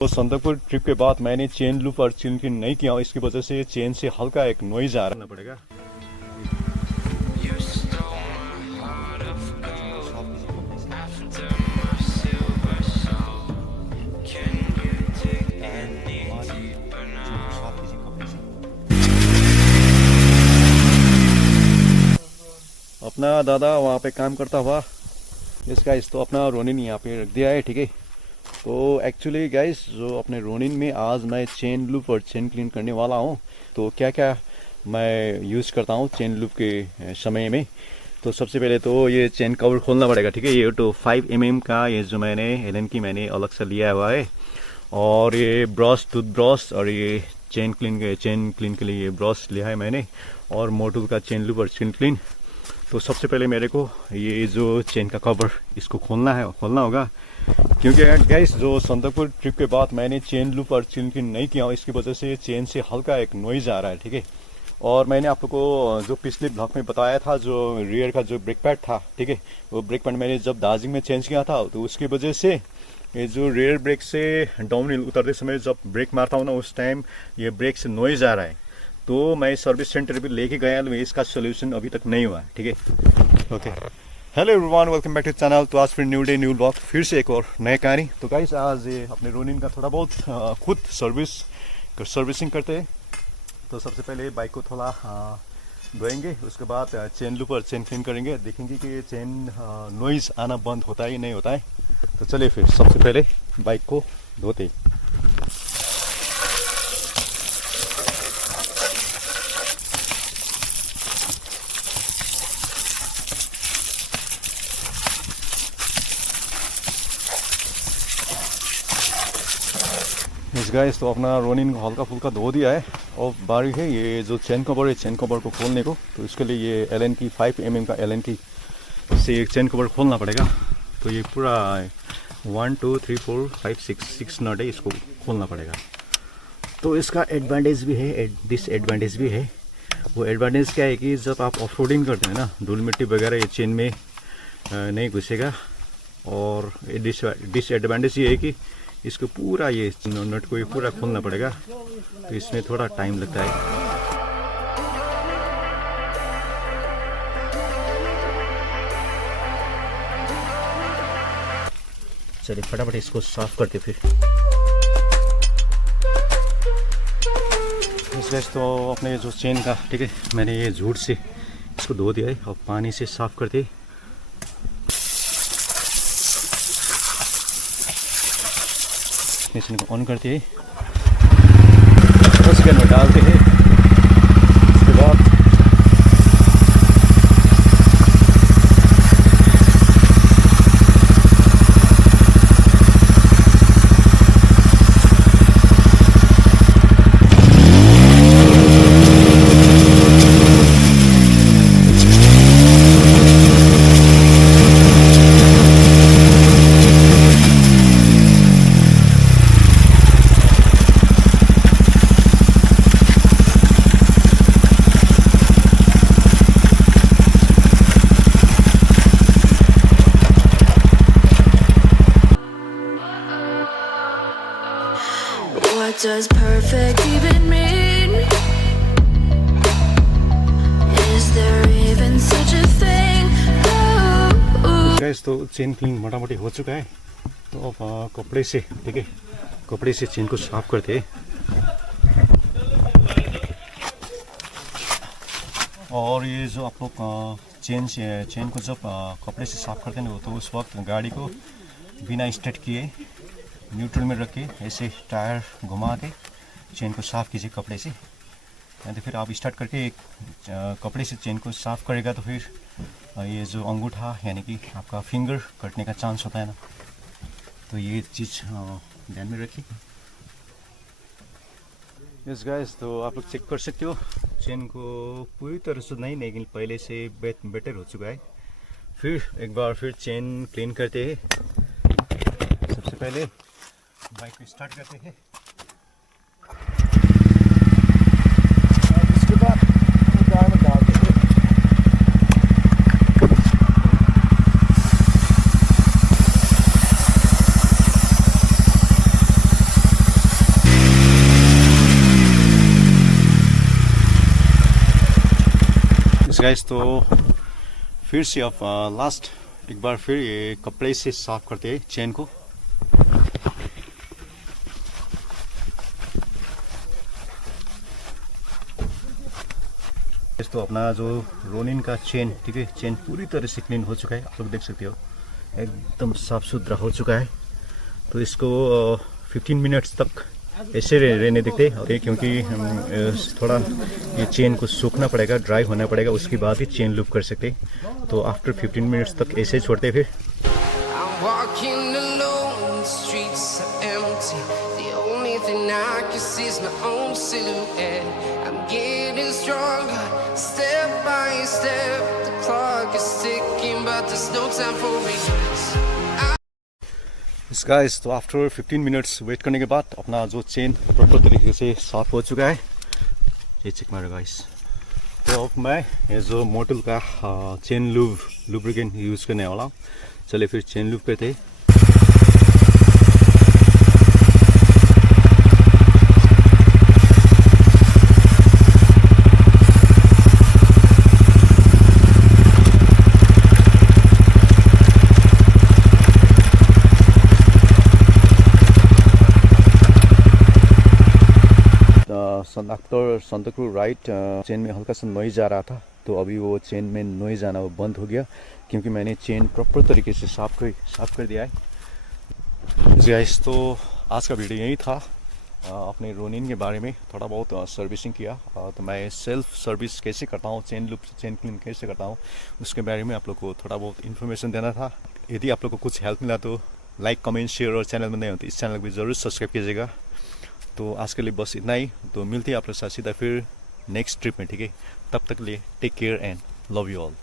तो संदकपुर ट्रिप के बाद मैंने चेन लूप और चेन क्लीन नहीं किया, इसकी वजह से चेन से हल्का एक नॉइज आ रहा पड़ेगा। अपना दादा वहाँ पे काम करता हुआ इसका तो अपना रोनिन यहाँ पे रख दिया है, ठीक है। तो एक्चुअली गाइस जो अपने रोनिन में आज मैं चेन लूप और चेन क्लीन करने वाला हूँ। तो क्या क्या मैं यूज़ करता हूँ चेन लूप के समय में। तो सबसे पहले तो ये चेन कवर खोलना पड़ेगा, ठीक है। ये तो 5 mm का ये जो मैंने एलन की मैंने अलग से लिया हुआ है। और ये ब्रश, टूथ ब्रश और ये चेन क्लीन के लिए ये ब्रश लिया है मैंने, और मोटूल का चेन लूप और चेन क्लीन। तो सबसे पहले मेरे को ये जो चेन का कवर इसको खोलना होगा, क्योंकि गाइस जो संदकपुर ट्रिप के बाद मैंने चेन लूप और चेन क्लीन नहीं किया, इसकी वजह से चेन से हल्का एक नॉइज आ रहा है, ठीक है। और मैंने आप लोग को जो पिछले ब्लॉग में बताया था जो रियर का जो ब्रेक पैड था, ठीक है, वो ब्रेक पैड मैंने जब दार्जिलिंग में चेंज किया था, तो उसकी वजह से ये जो रियर ब्रेक से डाउन हिल उतरते समय जब ब्रेक मारता हूँ ना, उस टाइम ये ब्रेक से नॉइज आ रहा है। तो मैं सर्विस सेंटर भी लेके गया, लेकिन इसका सोल्यूशन अभी तक नहीं हुआ, ठीक है। Okay, hello everyone, welcome back to channel. तो आज फिर न्यू डे न्यू ब्लॉग, फिर से एक और नया कहानी। तो गाइस आज ये अपने रोनिन का थोड़ा बहुत खुद सर्विसिंग करते हैं। तो सबसे पहले बाइक को थोड़ा धोएंगे, उसके बाद चेन लूप और चेन क्लीन करेंगे, देखेंगे कि चेन नॉइज आना बंद होता है या नहीं होता है। तो चलिए फिर सबसे पहले बाइक को धोते। गाइस तो अपना रोनिन को हल्का फुल्का धो दिया है, और बारी है ये जो चेन कवर है, चेन कवर को खोलने को। तो इसके लिए ये एलन की 5 mm का एलन की से एक चेन कवर खोलना पड़ेगा। तो ये पूरा 1 2 3 4 5 6 नट है, इसको खोलना पड़ेगा। तो इसका एडवांटेज भी है, डिसएडवांटेज भी है। वो एडवांटेज क्या है कि जब आप ऑफ रोडिंग करते हैं ना, धूल मिट्टी वगैरह ये चेन में नहीं घुसेगा। और डिसएडवांटेज ये है कि इसको पूरा ये नट को ये पूरा खोलना पड़ेगा, तो इसमें थोड़ा टाइम लगता है। चलिए फटाफट इसको साफ करते फिर। तो अपने जो चेन का, ठीक है, मैंने ये झूठ से इसको धो दिया है, और पानी से साफ करते। मशीन को ऑन करते हैं, उसके अंदर डालते हैं। उसके बाद What does perfect even mean? Is there even such a thing? Gas तो चेन क्लीन मोटामोटी हो चुका है। तो अब कपड़े से, ठीक है, कपड़े से चेन को साफ करते हैं। और ये जो आप लोग चेन को जब कपड़े से साफ करते हैं, तो उस वक्त गाड़ी को बिना स्टार्ट किए न्यूट्रल में रख के ऐसे टायर घुमा के चेन को साफ़ कीजिए कपड़े से। तो फिर आप स्टार्ट करके एक कपड़े से चेन को साफ़ करेगा, तो फिर ये जो अंगूठा यानी कि आपका फिंगर कटने का चांस होता है ना, तो ये चीज़ ध्यान में रखिए। यस गाइस, तो आप लोग चेक कर सकते हो, चेन को पूरी तरह से नहीं, लेकिन पहले से बेटर हो चुका है। फिर एक बार फिर चेन क्लीन करते हैं। सबसे पहले बाइक को स्टार्ट करते हैं, इसके बाद टायर में डालते हैं। गाइस तो फिर से अब लास्ट एक बार फिर ये कपड़े से साफ करते हैं चेन को। तो अपना जो रोनिन का चेन, ठीक है, चेन पूरी तरह से क्लीन हो चुका है, आप लोग देख सकते हो एकदम साफ सुथरा हो चुका है। तो इसको 15 मिनट्स तक ऐसे रहने देते हैं, क्योंकि थोड़ा ये चेन को सूखना पड़ेगा, ड्राई होना पड़ेगा, उसके बाद ही चेन लूप कर सकते हैं। तो आफ्टर 15 मिनट्स तक ऐसे छोड़ते फिर। I'm walking alone, the streets are empty. The only thing I can see is my own silhouette. I'm getting stronger, step by step. The clock is ticking, but there's no time for regrets. इस guys तो after 15 minutes wait करने के बाद अपना जो chain proper तरीके से साफ हो चुका है। ये चेक मारो गाइस। तो अब मैं ये जो मोटल का चेन लुब्रिकेंट यूज़ करने वाला हूँ। चलिए फिर चेन लूप करते हैं। आफ्टर सन्दकपू राइट चेन में हल्का सा नॉइज आ रहा था, तो अभी वो चेन में नॉइज आना बंद हो गया, क्योंकि मैंने चेन प्रॉपर तरीके से साफ कर दिया है। गाइस तो आज का वीडियो यही था। अपने रोनिन के बारे में थोड़ा बहुत सर्विसिंग किया, तो मैं सेल्फ सर्विस कैसे करता हूँ, चेन लूप चेन क्लीन कैसे करता हूँ, उसके बारे में आप लोग को थोड़ा बहुत इन्फॉर्मेशन देना था। यदि आप लोग को कुछ हेल्प मिला तो लाइक, कमेंट, शेयर, और चैनल में नहीं हो तो इस चैनल को भी ज़रूर सब्सक्राइब कीजिएगा। तो आज के लिए बस इतना ही। तो मिलते हैं आप लोग साथ सीधा फिर नेक्स्ट ट्रिप में, ठीक है। तब तक लिए take care and love you all.